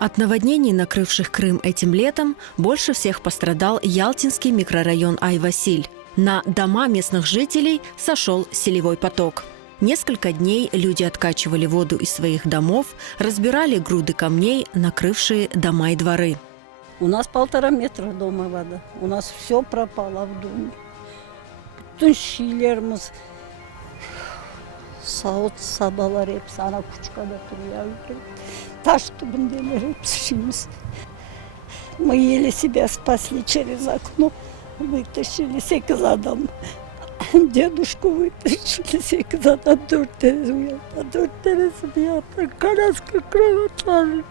От наводнений, накрывших Крым этим летом, больше всех пострадал Ялтинский микрорайон Ай-Василь. На дома местных жителей сошел селевой поток. Несколько дней люди откачивали воду из своих домов, разбирали груды камней, накрывшие дома и дворы. У нас 1,5 метра дома вода. У нас все пропало в доме. Bütün şeylerimiz, sağıt sabalar hepsi ana kuşkada duruyor. Taş dibindeler hepsi şeyimiz. Мы еле себя спасли через окно. Вытащили 8 adam. Дедушку вытащили 8 adam. 4 tanesi uyandı. 4 tanesi bir yattı. Karaska kravatlarla.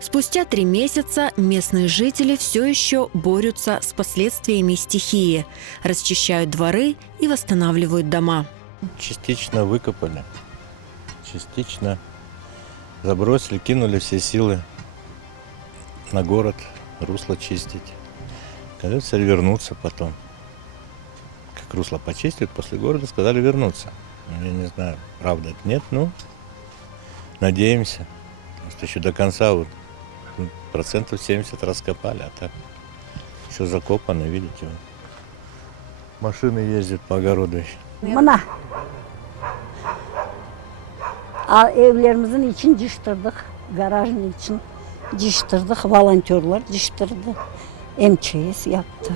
Спустя 3 месяца местные жители все еще борются с последствиями стихии, расчищают дворы и восстанавливают дома. Частично выкопали, частично забросили, кинули все силы на город, русло чистить. Кажется, вернуться потом. Как русло почистят, после города сказали вернуться. Я не знаю, правда это нет, но надеемся. Потому что еще до конца вот, 70% раскопали, а так все закопано, видите. Машины ездят по огороду еще. Mına. Evlerimizin için diştirdik. Garajın için diştirdik. Volontörler diştirdi. MÇS yaptı.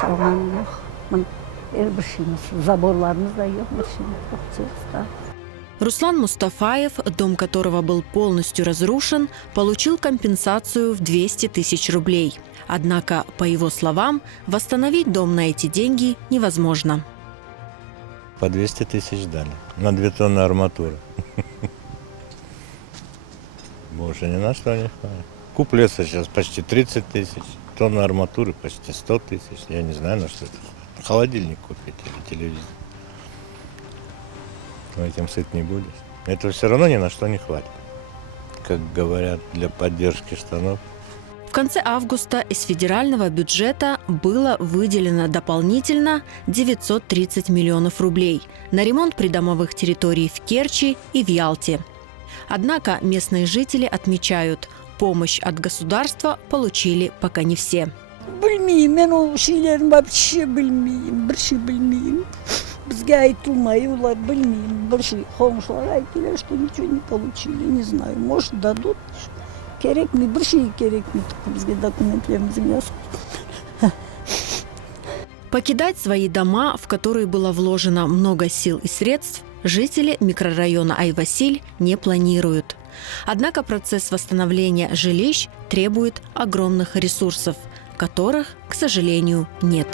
Sorun yok. Bir şeyimiz, zaborlarımız da yok. Bir şeyimiz yok. Руслан Мустафаев, дом которого был полностью разрушен, получил компенсацию в 200 тысяч рублей. Однако, по его словам, восстановить дом на эти деньги невозможно. По 200 тысяч дали на 2 тонны арматуры. Больше ни на что не хватит. Куплеса сейчас почти 30 тысяч, тонна арматуры почти 100 тысяч. Я не знаю, на что это хватит. Холодильник купить или телевизор. Но этим сыт не будешь. Этого все равно ни на что не хватит. Как говорят, для поддержки штанов. В конце августа из федерального бюджета было выделено дополнительно 930 миллионов рублей на ремонт придомовых территорий в Керчи и в Ялте. Однако местные жители отмечают, помощь от государства получили пока не все. Bilmeyeyim, ben o şeylerin bir şey bilmeyeyim. Bizge айтылмай, bilmeyeyim, bir şey. Komşular айтылар, что ничего не получили, не знаю. Может, дадут. Керек mi, bir şey gerek mi? Bizge документlerimizin yazık. Покидать свои дома, в которые было вложено много сил и средств, жители микрорайона Ай-Василь не планируют. Однако процесс восстановления жилищ требует огромных ресурсов, которых, к сожалению, нет.